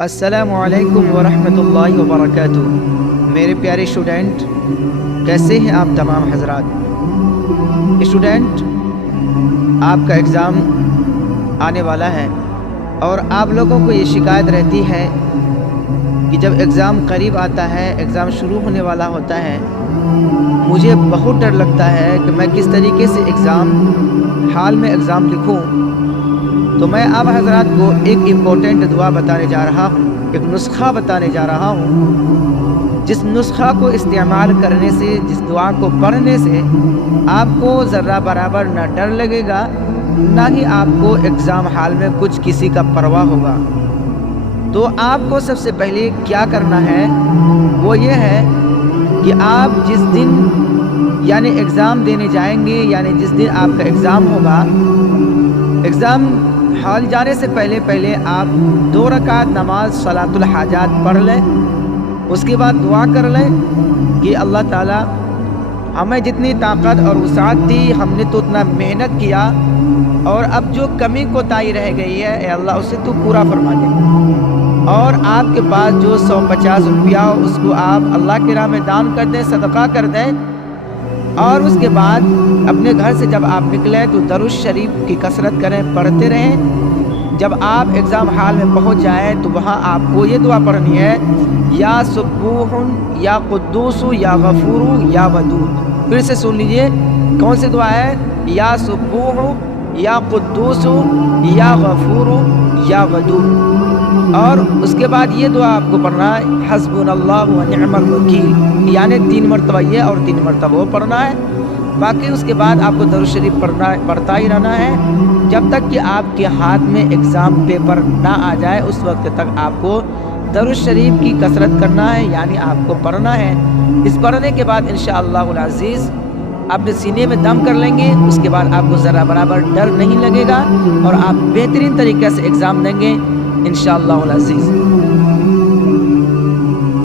السلام علیکم ورحمۃ اللہ وبرکاتہ۔ میرے پیارے اسٹوڈنٹ، کیسے ہیں آپ تمام حضرات؟ اسٹوڈنٹ، آپ کا ایگزام آنے والا ہے اور آپ لوگوں کو یہ شکایت رہتی ہے کہ جب ایگزام قریب آتا ہے، ایگزام شروع ہونے والا ہوتا ہے، مجھے بہت ڈر لگتا ہے کہ میں کس طریقے سے ایگزام حال میں ایگزام لکھوں۔ تو میں آپ حضرات کو ایک امپورٹنٹ دعا بتانے جا رہا ہوں، ایک نسخہ بتانے جا رہا ہوں، جس نسخہ کو استعمال کرنے سے، جس دعا کو پڑھنے سے آپ کو ذرہ برابر نہ ڈر لگے گا، نہ ہی آپ کو ایگزام حال میں کچھ کسی کا پرواہ ہوگا۔ تو آپ کو سب سے پہلے کیا کرنا ہے وہ یہ ہے کہ آپ جس دن یعنی ایگزام دینے جائیں گے، یعنی جس دن آپ کا ایگزام ہوگا، ایگزام حال جانے سے پہلے آپ 2 رکعت نماز صلاۃ الحاجات پڑھ لیں۔ اس کے بعد دعا کر لیں کہ اللہ تعالیٰ ہمیں جتنی طاقت اور وسعت دی، ہم نے تو اتنا محنت کیا، اور اب جو کمی کوتاہی رہ گئی ہے اے اللہ اسے تو پورا فرما دے۔ اور آپ کے پاس جو 150 روپیہ ہو اس کو آپ اللہ کی راہ میں دان کر دیں، صدقہ کر دیں۔ اور اس کے بعد اپنے گھر سے جب آپ نکلیں تو درود شریف کی کثرت کریں، پڑھتے رہیں۔ جب آپ ایگزام حال میں پہنچ جائیں تو وہاں آپ کو یہ دعا پڑھنی ہے، یا سبوح یا قدوس یا غفور یا ودود۔ پھر سے سن لیجئے کون سی دعا ہے، یا سبوح یا قدوس یا غفور یا ودود۔ اور اس کے بعد یہ دعا آپ کو پڑھنا ہے، حسبنا اللہ و نعم الوکیل، یعنی 3 مرتبہ یہ اور 3 مرتبہ وہ پڑھنا ہے۔ باقی اس کے بعد آپ کو درود شریف پڑھتا ہی رہنا ہے جب تک کہ آپ کے ہاتھ میں ایگزام پیپر نہ آ جائے، اس وقت تک آپ کو درود شریف کی کثرت کرنا ہے، یعنی آپ کو پڑھنا ہے۔ اس پڑھنے کے بعد انشاءاللہ العزیز اپنے سینے میں دم کر لیں گے، اس کے بعد آپ کو ذرا برابر ڈر نہیں لگے گا اور آپ بہترین طریقے سے ایگزام دیں گے انشاءاللہ العزیز۔